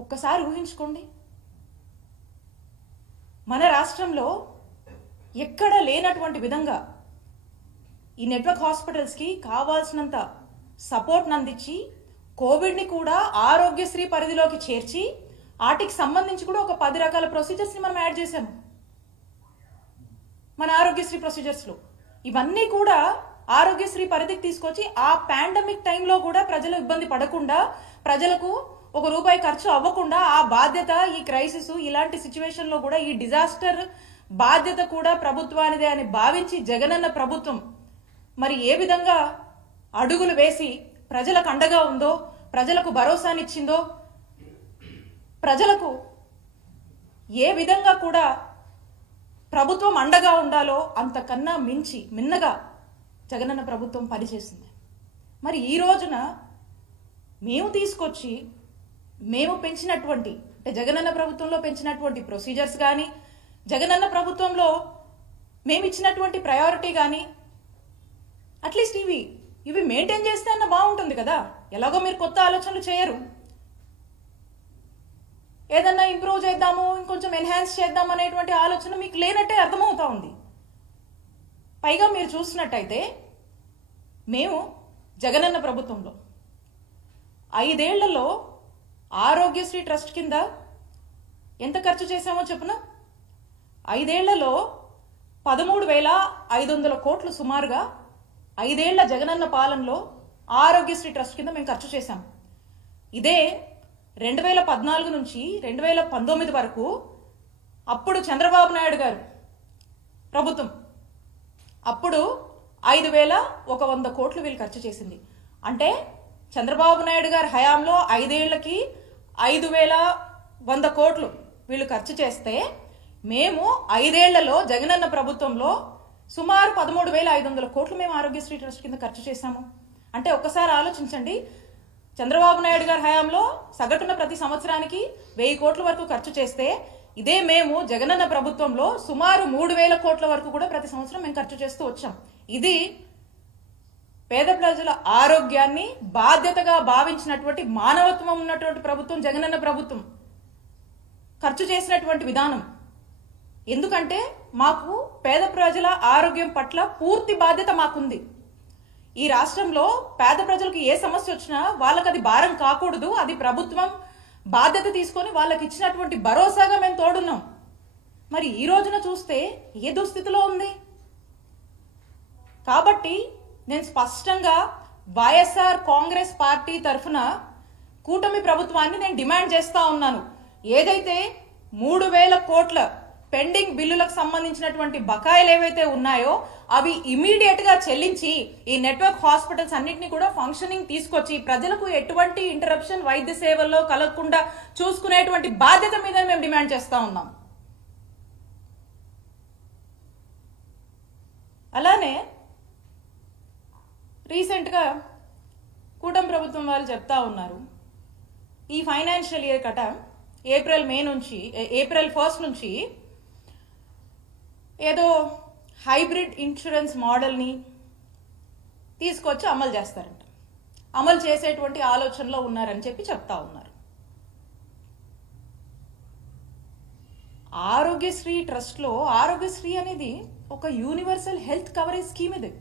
ఒక్కసారి ఊహించుకోండి. మన రాష్ట్రంలో ఎక్కడ లేనటువంటి విధంగా ఈ నెట్వర్క్ హాస్పిటల్స్కి కావాల్సినంత సపోర్ట్ని అందించి కోవిడ్ని కూడా ఆరోగ్యశ్రీ పరిధిలోకి చేర్చి వాటికి సంబంధించి కూడా ఒక 10 రకాల ప్రొసీజర్స్ని మనం యాడ్ చేసాము మన ఆరోగ్యశ్రీ ప్రొసీజర్స్లో. ఇవన్నీ కూడా ఆరోగ్యశ్రీ పరిధికి తీసుకొచ్చి ఆ పాండమిక్ టైంలో కూడా ప్రజలు ఇబ్బంది పడకుండా, ప్రజలకు ₹1 ఖర్చు అవ్వకుండా ఆ బాధ్యత, ఈ క్రైసిస్ ఇలాంటి సిచ్యువేషన్లో కూడా ఈ డిజాస్టర్ బాధ్యత కూడా ప్రభుత్వానిదే అని భావించి జగనన్న ప్రభుత్వం మరి ఏ విధంగా అడుగులు వేసి ప్రజలకు అండగా ఉందో, ప్రజలకు భరోసానిచ్చిందో, ప్రజలకు ఏ విధంగా కూడా ప్రభుత్వం అండగా ఉండాలో అంతకన్నా మిన్నగా జగనన్న ప్రభుత్వం పనిచేసింది. మరి ఈ రోజున మేము తీసుకొచ్చి మేము పెంచినటువంటి, అంటే జగనన్న ప్రభుత్వంలో పెంచినటువంటి ప్రొసీజర్స్ కానీ, జగనన్న ప్రభుత్వంలో మేము ఇచ్చినటువంటి ప్రయారిటీ కానీ అట్లీస్ట్ ఇవి మెయింటైన్ చేస్తే అన్న బాగుంటుంది కదా. ఎలాగో మీరు కొత్త ఆలోచనలు చేయరు, ఏదన్నా ఇంప్రూవ్ చేద్దాము, ఇంకొంచెం ఎన్హాన్స్ చేద్దాం అనేటువంటి ఆలోచన మీకు లేనట్టే అర్థమవుతా ఉంది. పైగా మీరు చూసినట్టయితే మేము జగనన్న ప్రభుత్వంలో 5 ఏళ్లలో ఆరోగ్యశ్రీ ట్రస్ట్ కింద ఎంత ఖర్చు చేశామో చెప్పున. 5 ఏళ్లలో 13,500 కోట్లు సుమారుగా 5 ఏళ్ల జగనన్న పాలనలో ఆరోగ్యశ్రీ ట్రస్ట్ కింద మేము ఖర్చు చేశాం. ఇదే 2014 నుంచి 2019 వరకు అప్పుడు చంద్రబాబు నాయుడు గారు ప్రభుత్వం అప్పుడు 5,100 కోట్లు వీళ్ళు ఖర్చు చేసింది. అంటే చంద్రబాబు నాయుడు గారి హయాంలో 5 ఏళ్లకి 5,100 కోట్లు వీళ్ళు ఖర్చు చేస్తే, మేము 5 ఏళ్లలో జగనన్న ప్రభుత్వంలో సుమారు 13,500 కోట్లు మేము ఆరోగ్యశ్రీ ట్రస్ట్ కింద ఖర్చు చేశాము. అంటే ఒక్కసారి ఆలోచించండి, చంద్రబాబు నాయుడు గారి హయాంలో సగటున ప్రతి సంవత్సరానికి 1000 కోట్ల వరకు ఖర్చు చేస్తే, ఇదే మేము జగనన్న ప్రభుత్వంలో సుమారు 3,000 కోట్ల వరకు కూడా ప్రతి సంవత్సరం మేము ఖర్చు చేస్తూ వచ్చాం. ఇది పేద ప్రజల ఆరోగ్యాన్ని బాధ్యతగా భావించినటువంటి, మానవత్వం ఉన్నటువంటి ప్రభుత్వం జగనన్న ప్రభుత్వం ఖర్చు చేసినటువంటి విధానం. ఎందుకంటే మాకు పేద ప్రజల ఆరోగ్యం పట్ల పూర్తి బాధ్యత మాకుంది. ఈ రాష్ట్రంలో పేద ప్రజలకు ఏ సమస్య వచ్చినా వాళ్ళకి అది భారం కాకూడదు, అది ప్రభుత్వం బాధ్యత తీసుకొని వాళ్ళకి ఇచ్చినటువంటి భరోసాగా మేము తోడున్నాం. మరి ఈ రోజున చూస్తే ఏ దుస్థితిలో ఉంది. కాబట్టి నేను స్పష్టంగా వైఎస్ఆర్ కాంగ్రెస్ పార్టీ తరఫున కూటమి ప్రభుత్వాన్ని నేను డిమాండ్ చేస్తా ఉన్నాను. ఏదైతే 3,000 కోట్ల పెండింగ్ బిల్లులకు సంబంధించినటువంటి బకాయిలు ఏవైతే ఉన్నాయో అవి ఇమీడియట్ గా చెల్లించి ఈ నెట్వర్క్ హాస్పిటల్స్ అన్నింటినీ కూడా ఫంక్షనింగ్ తీసుకొచ్చి ప్రజలకు ఎటువంటి ఇంటరప్షన్ వైద్య సేవల్లో కలగకుండా చూసుకునేటువంటి బాధ్యత మీద మేము డిమాండ్ చేస్తా ఉన్నాం. అలానే రీసెంట్గా కూటమి ప్రభుత్వం వాళ్ళు చెప్తా ఉన్నారు, ఈ ఫైనాన్షియల్ ఇయర్ కట ఏప్రిల్ 1 నుంచి ఏదో హైబ్రిడ్ ఇన్సూరెన్స్ మోడల్ని తీసుకొచ్చి అమలు చేస్తారంట, అమలు చేసేటువంటి ఆలోచనలో ఉన్నారని చెప్పి చెప్తా ఉన్నారు. ఆరోగ్యశ్రీ ట్రస్ట్లో ఆరోగ్యశ్రీ అనేది ఒక యూనివర్సల్ హెల్త్ కవరేజ్ స్కీమ్. ఇది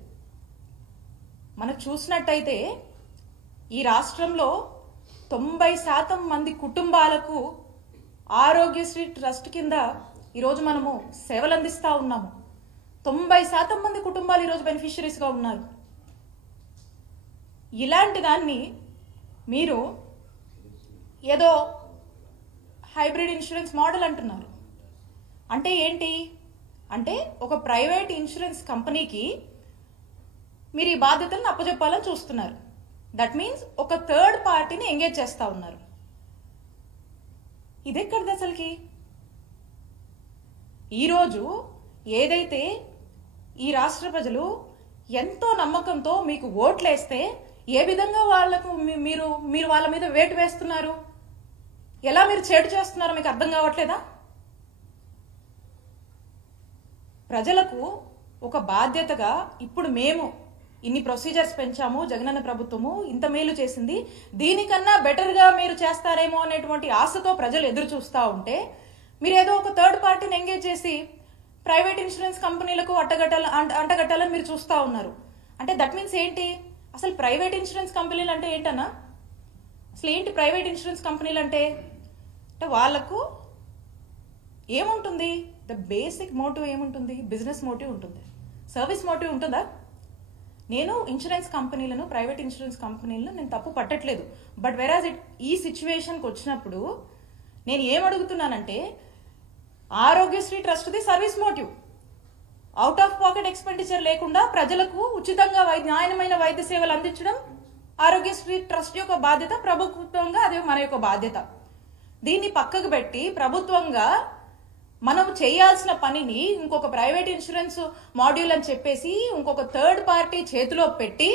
మనకు చూసినట్టయితే ఈ రాష్ట్రంలో 90% మంది కుటుంబాలకు ఆరోగ్యశ్రీ ట్రస్ట్ కింద ఈరోజు మనము సేవలు అందిస్తూ ఉన్నాము. 90% మంది కుటుంబాలు ఈరోజు బెనిఫిషరీస్గా ఉన్నారు. ఇలాంటి దాన్ని మీరు ఏదో హైబ్రిడ్ ఇన్సూరెన్స్ మోడల్ అంటున్నారు. అంటే ఏంటి అంటే ఒక ప్రైవేట్ ఇన్సూరెన్స్ కంపెనీకి మీరు ఈ బాధ్యతలను అప్పచెప్పాలని చూస్తున్నారు. దట్ మీన్స్ ఒక థర్డ్ పార్టీని ఎంగేజ్ చేస్తా ఉన్నారు. ఇదెక్కడిది అసలుకి? ఈరోజు ఏదైతే ఈ రాష్ట్ర ప్రజలు ఎంతో నమ్మకంతో మీకు ఓట్లేస్తే ఏ విధంగా వాళ్లకు మీరు వాళ్ళ మీద వేటు వేస్తున్నారు, ఎలా మీరు చేటు చేస్తున్నారో మీకు అర్థం కావట్లేదా? ప్రజలకు ఒక బాధ్యతగా ఇప్పుడు మేము ఇన్ని ప్రొసీజర్స్ పెంచాము, జగనన్న ప్రభుత్వము ఇంత మేలు చేసింది, దీనికన్నా బెటర్గా మీరు చేస్తారేమో అనేటువంటి ఆశతో ప్రజలు ఎదురు చూస్తూ ఉంటే మీరు ఏదో ఒక థర్డ్ పార్టీని ఎంగేజ్ చేసి ప్రైవేట్ ఇన్సూరెన్స్ కంపెనీలకు అంటగట్టాలని మీరు చూస్తూ ఉన్నారు. అంటే దట్ మీన్స్ ఏంటి? అసలు ప్రైవేట్ ఇన్సూరెన్స్ కంపెనీలు అంటే ఏంటన్నా? అసలు ఏంటి ప్రైవేట్ ఇన్సూరెన్స్ కంపెనీలు అంటే? వాళ్ళకు ఏముంటుంది? ద బేసిక్ మోటివ్ ఏముంటుంది? బిజినెస్ మోటివ్ ఉంటుంది, సర్వీస్ మోటివ్ ఉంటుందా? నేను ఇన్సూరెన్స్ కంపెనీలను, ప్రైవేట్ ఇన్సూరెన్స్ కంపెనీలను నేను తప్పు పట్టట్లేదు. బట్ వెరాజ్ ఈ సిచ్యువేషన్కి వచ్చినప్పుడు నేను ఏమడుగుతున్నానంటే, ఆరోగ్యశ్రీ ట్రస్ట్ది service motive, out of pocket expenditure లేకుండా ప్రజలకు ఉచితంగా నాణ్యమైన వైద్య సేవలు అందించడం ఆరోగ్యశ్రీ ట్రస్ట్ యొక్క బాధ్యత, ప్రభుత్వంగా అదే మన యొక్క బాధ్యత. దీన్ని పక్కకు పెట్టి ప్రభుత్వంగా మనం చేయాల్సిన పనిని ఇంకొక ప్రైవేట్ ఇన్సూరెన్స్ మాడ్యూల్ అని చెప్పేసి ఇంకొక థర్డ్ పార్టీ చేతిలో పెట్టి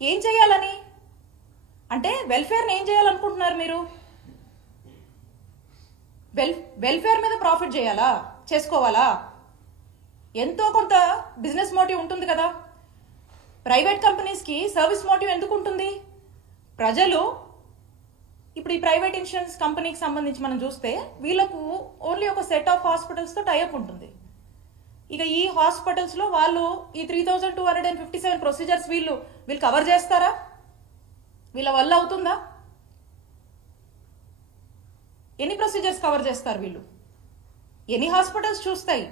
ఏం చేయాలని? అంటే వెల్ఫేర్ని ఏం చేయాలనుకుంటున్నారు మీరు? వెల్ఫేర్ మీద ప్రాఫిట్ చేయాలా, చేసుకోవాలా? ఎంతో కొంత బిజినెస్ మోటివ్ ఉంటుంది కదా. ప్రైవేట్ కంపెనీస్కి సర్వీస్ మోటివ్ ఎందుకు ఉంటుంది? ప్రజలు ఇప్పుడు ఈ ప్రైవేట్ ఇన్సూరెన్స్ కంపెనీకి సంబంధించి మనం చూస్తే వీళ్ళకు ఓన్లీ ఒక సెట్ ఆఫ్ హాస్పిటల్స్తో టైఅప్ ఉంటుంది. ఇక ఈ హాస్పిటల్స్లో వాళ్ళు ఈ 3257 ప్రొసీజర్స్ వీళ్ళు కవర్ చేస్తారా? వీళ్ళ వల్ల అవుతుందా? ఎన్ని ప్రొసీజర్స్ కవర్ చేస్తారు వీళ్ళు? ఎన్ని హాస్పిటల్స్ చూస్తాయి?